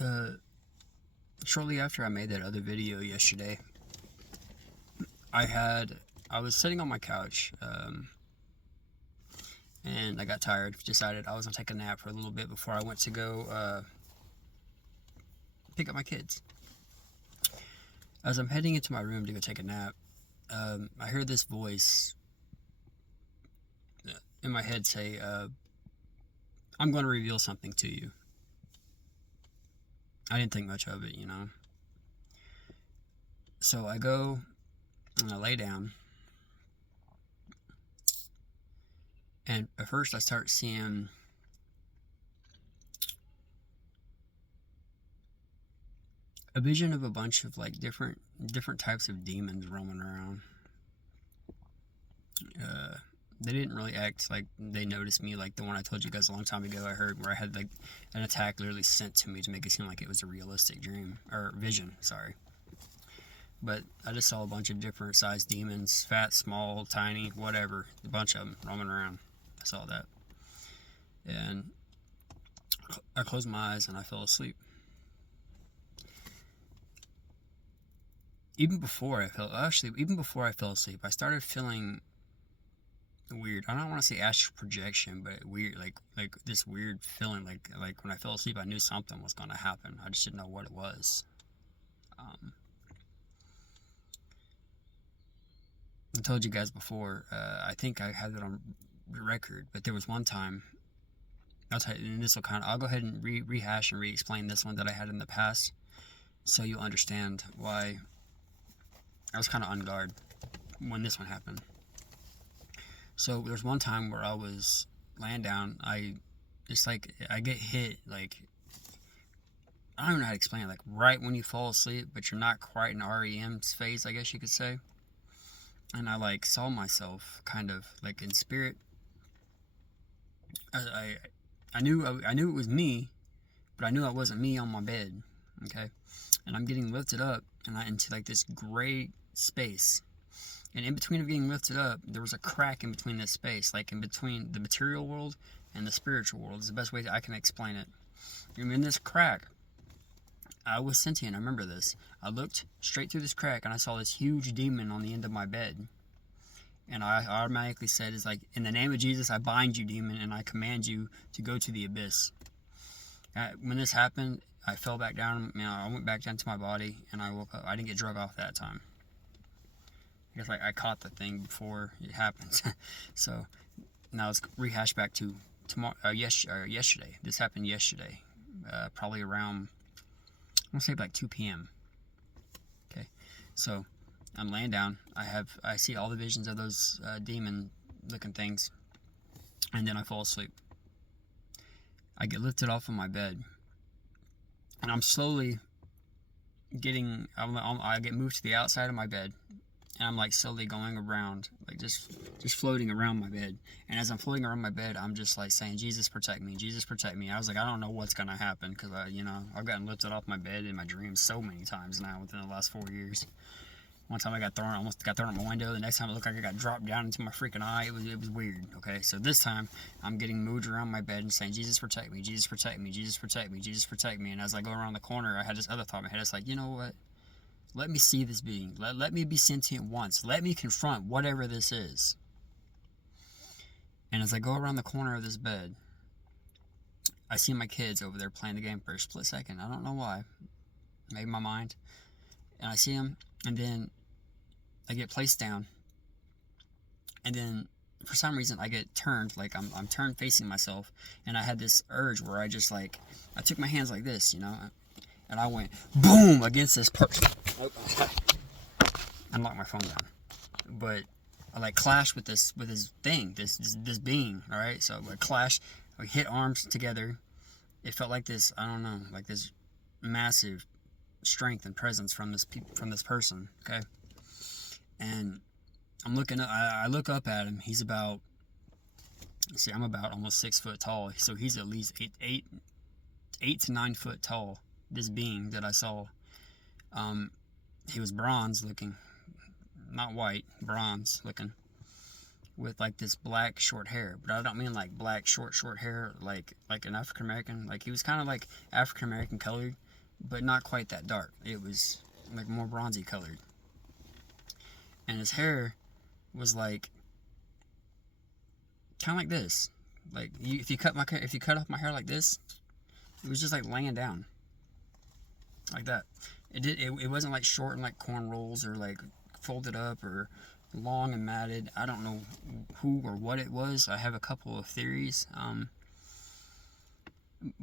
Uh, Shortly after I made that other video yesterday, I was sitting on my couch, and I got tired. Decided I was gonna take a nap for a little bit before I went to go pick up my kids. As I'm heading into my room to go take a nap, I heard this voice in my head say, "I'm going to reveal something to you." I didn't think much of it, you know. So I go and I lay down, and at first I start seeing a vision of a bunch of like different types of demons roaming around. Uh, they didn't really act like they noticed me, like the one I told you guys a long time ago. I heard where I had like an attack literally sent to me to make it seem like it was a realistic dream or vision. Sorry, but I just saw a bunch of different sized demons, fat, small, tiny, whatever, a bunch of them roaming around. I saw that, and I closed my eyes and I fell asleep. Even before I fell asleep, I started feeling weird. I don't want to say astral projection, but weird, like this weird feeling, like when I fell asleep, I knew something was going to happen. I just didn't know what it was. Um, I told you guys before. I think I had it on record, but there was one time. I'll tell you, and this will I'll go ahead and rehash and re-explain this one that I had in the past, so you'll understand why I was kind of on guard when this one happened. So there's one time where I was laying down. I get hit, like, I don't even know how to explain it, like right when you fall asleep, but you're not quite in REM phase, I guess you could say. And I like saw myself kind of like in spirit. I knew it was me, but I knew I wasn't me on my bed. Okay, and I'm getting lifted up and into like this gray space. And in between of getting lifted up, there was a crack in between this space, like in between the material world and the spiritual world. Is the best way I can explain it. And in this crack, I was sentient. I remember this. I looked straight through this crack and I saw this huge demon on the end of my bed. And I automatically said, "It's like, in the name of Jesus, I bind you, demon, and I command you to go to the abyss." When this happened, I fell back down. I went back down to my body and I woke up. I didn't get drug off that time. I guess I caught the thing before it happened. So now let's rehash back to yesterday. This happened yesterday, probably around, I'm gonna say like 2 p.m. Okay, so I'm laying down. I see all the visions of those demon-looking things, and then I fall asleep. I get lifted off of my bed, and I'm slowly I get moved to the outside of my bed, and I'm like slowly going around, like just floating around my bed. And as I'm floating around my bed, I'm just like saying, "Jesus protect me, Jesus protect me." I was like, I don't know what's gonna happen, because I've gotten lifted off my bed in my dreams so many times now within the last 4 years. One time almost got thrown out my window. The next time it looked like I got dropped down into my freaking eye. It was weird. Okay, so this time I'm getting moved around my bed and saying, "Jesus protect me, Jesus protect me, Jesus protect me, Jesus protect me." And as I go around the corner, I had this other thought in my head. It's like, you know what? Let me see this being. Let me be sentient once. Let me confront whatever this is. And as I go around the corner of this bed, I see my kids over there playing the game for a split second. I don't know why. Maybe my mind. And I see them, and then I get placed down, and then for some reason I get turned, like I'm turned facing myself, and I had this urge where I just like, I took my hands like this, and I went boom against this person. I knocked my phone down, but I like clashed with this thing, this being. All right, so I clashed, we hit arms together. It felt like this, I don't know, like this massive strength and presence from this person. Okay, and I'm looking up. I look up at him. He's about. See, I'm about almost 6 foot tall, so he's at least 8 to 9 foot tall. This being that I saw, he was bronze looking, not white, bronze looking, with like this black short hair. But I don't mean like black short hair, like an African American. Like he was kind of like African American colored, but not quite that dark. It was like more bronzy colored. And his hair was like kind of like this. Like if you cut off my hair like this, it was just like laying down like that. It wasn't like short and like corn rolls or like folded up or long and matted. I don't know who or what it was. I have a couple of theories.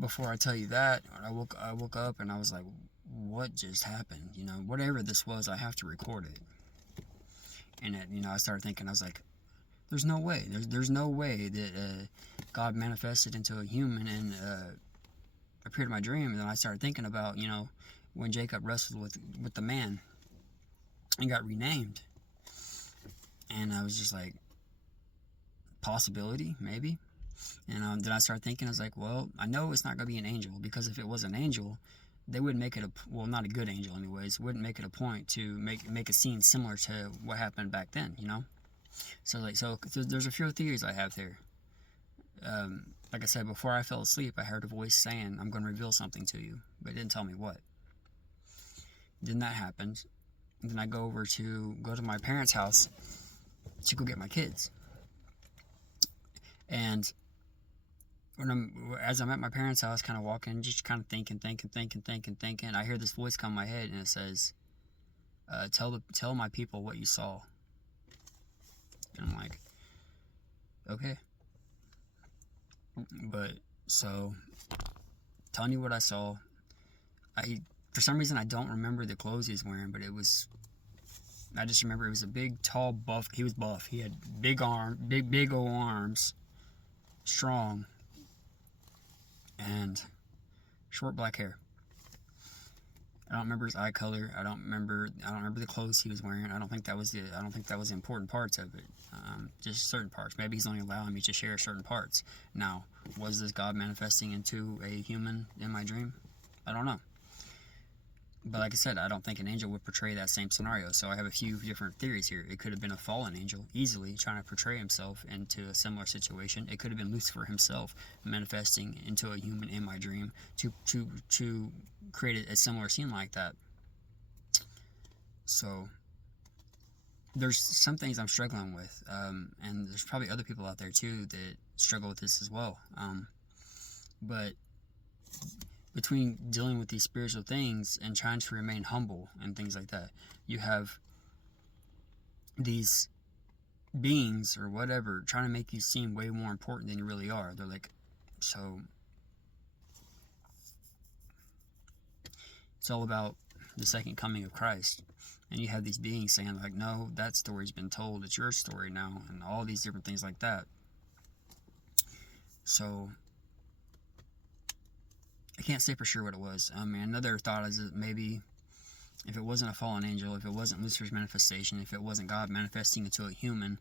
Before I tell you that, I woke up and I was like, what just happened? You know, whatever this was, I have to record it. And I started thinking, I was like, there's no way. There's no way that God manifested into a human and appeared in my dream. And then I started thinking about, when Jacob wrestled with the man and got renamed. And I was just like, possibility, maybe. And then I started thinking, I was like, well, I know it's not going to be an angel, because if it was an angel, they wouldn't make it not a good angel anyways, wouldn't make it a point to make a scene similar to what happened back then, So there's a few theories I have there. Like I said, before I fell asleep, I heard a voice saying, I'm going to reveal something to you, but it didn't tell me what. Then that happened. And then I go to my parents' house to go get my kids. And as I'm at my parents' house, kind of walking, just kind of thinking, I hear this voice come in my head, and it says, tell my people what you saw. And I'm like, okay. But, so, telling you what I saw, for some reason, I don't remember the clothes he was wearing, but I just remember it was a big, tall, buff. He was buff. He had big old arms, strong, and short black hair. I don't remember his eye color. I don't remember the clothes he was wearing. I don't think that was the important parts of it. Just certain parts. Maybe he's only allowing me to share certain parts. Now, was this God manifesting into a human in my dream? I don't know. But like I said, I don't think an angel would portray that same scenario. So I have a few different theories here. It could have been a fallen angel easily trying to portray himself into a similar situation. It could have been Lucifer himself manifesting into a human in my dream to create a similar scene like that. So there's some things I'm struggling with, and there's probably other people out there too that struggle with this as well. But between dealing with these spiritual things and trying to remain humble and things like that, you have these beings or whatever trying to make you seem way more important than you really are. They're like, so it's all about the second coming of Christ. And you have these beings saying like, no, that story's been told, it's your story now, and all these different things like that. So I can't say for sure what it was. Another thought is that maybe if it wasn't a fallen angel, if it wasn't Lucifer's manifestation, if it wasn't God manifesting into a human,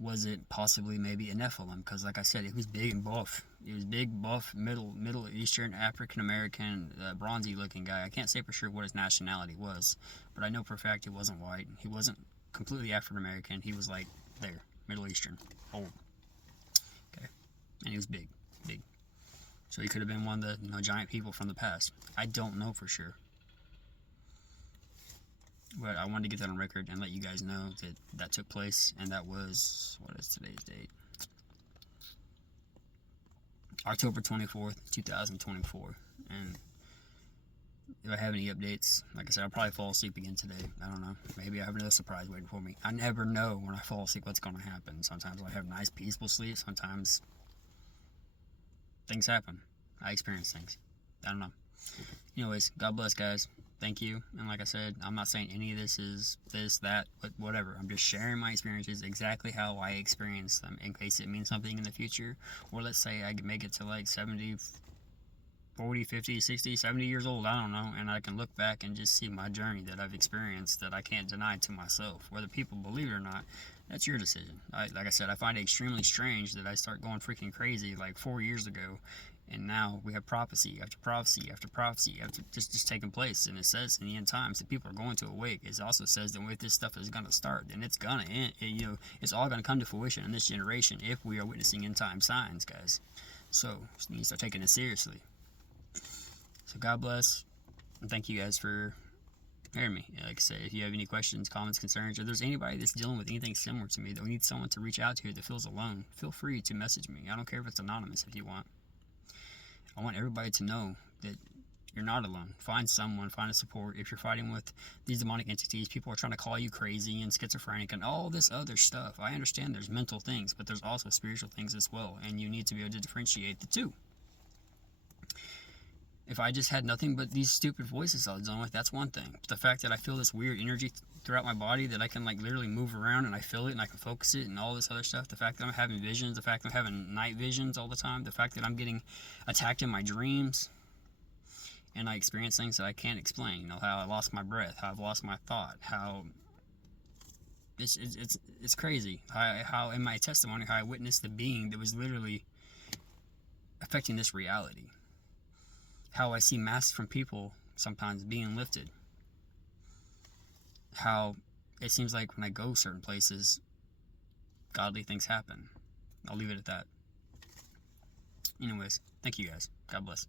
was it possibly maybe a Nephilim? Because like I said, it was big and buff. It was big, buff, Middle Eastern, African American, bronzy looking guy. I can't say for sure what his nationality was, but I know for a fact he wasn't white. He wasn't completely African American. He was like there, Middle Eastern, old. Okay, and he was big. So he could have been one of the giant people from the past. I don't know for sure. But I wanted to get that on record and let you guys know that took place, and that was, what is today's date? October 24th, 2024. And if I have any updates, like I said, I'll probably fall asleep again today. I don't know. Maybe I have another surprise waiting for me. I never know when I fall asleep what's going to happen. Sometimes I have nice, peaceful sleep. Sometimes things happen. I experience things. I don't know. Anyways, God bless, guys. Thank you. And like I said, I'm not saying any of this is this, that, but whatever. I'm just sharing my experiences exactly how I experienced them in case it means something in the future. Or let's say I can make it to like 70, 40, 50, 60, 70 years old. I don't know. And I can look back and just see my journey that I've experienced that I can't deny to myself. Whether people believe it or not, that's your decision. Like I said, I find it extremely strange that I start going freaking crazy like 4 years ago. And now we have prophecy after prophecy after prophecy after just taking place. And it says in the end times that people are going to awake. It also says that when this stuff is going to start, then it's going to end. It's all going to come to fruition in this generation if we are witnessing end time signs, guys. So we need to start taking it seriously. So God bless. And thank you guys for hearing me. Like I said, if you have any questions, comments, concerns, or there's anybody that's dealing with anything similar to me that needs someone to reach out to that feels alone, feel free to message me. I don't care if it's anonymous if you want. I want everybody to know that you're not alone. Find someone, find a support. If you're fighting with these demonic entities, people are trying to call you crazy and schizophrenic and all this other stuff. I understand there's mental things, but there's also spiritual things as well, and you need to be able to differentiate the two. If I just had nothing but these stupid voices I was dealing with, that's one thing. But the fact that I feel this weird energy throughout my body, that I can like literally move around and I feel it and I can focus it and all this other stuff, the fact that I'm having visions, the fact that I'm having night visions all the time, the fact that I'm getting attacked in my dreams, and I experience things that I can't explain. You know, how I lost my breath, how I've lost my thought, how it's crazy. How in my testimony, how I witnessed the being that was literally affecting this reality. How I see masks from people sometimes being lifted. How it seems like when I go certain places, godly things happen. I'll leave it at that. Anyways, thank you guys. God bless.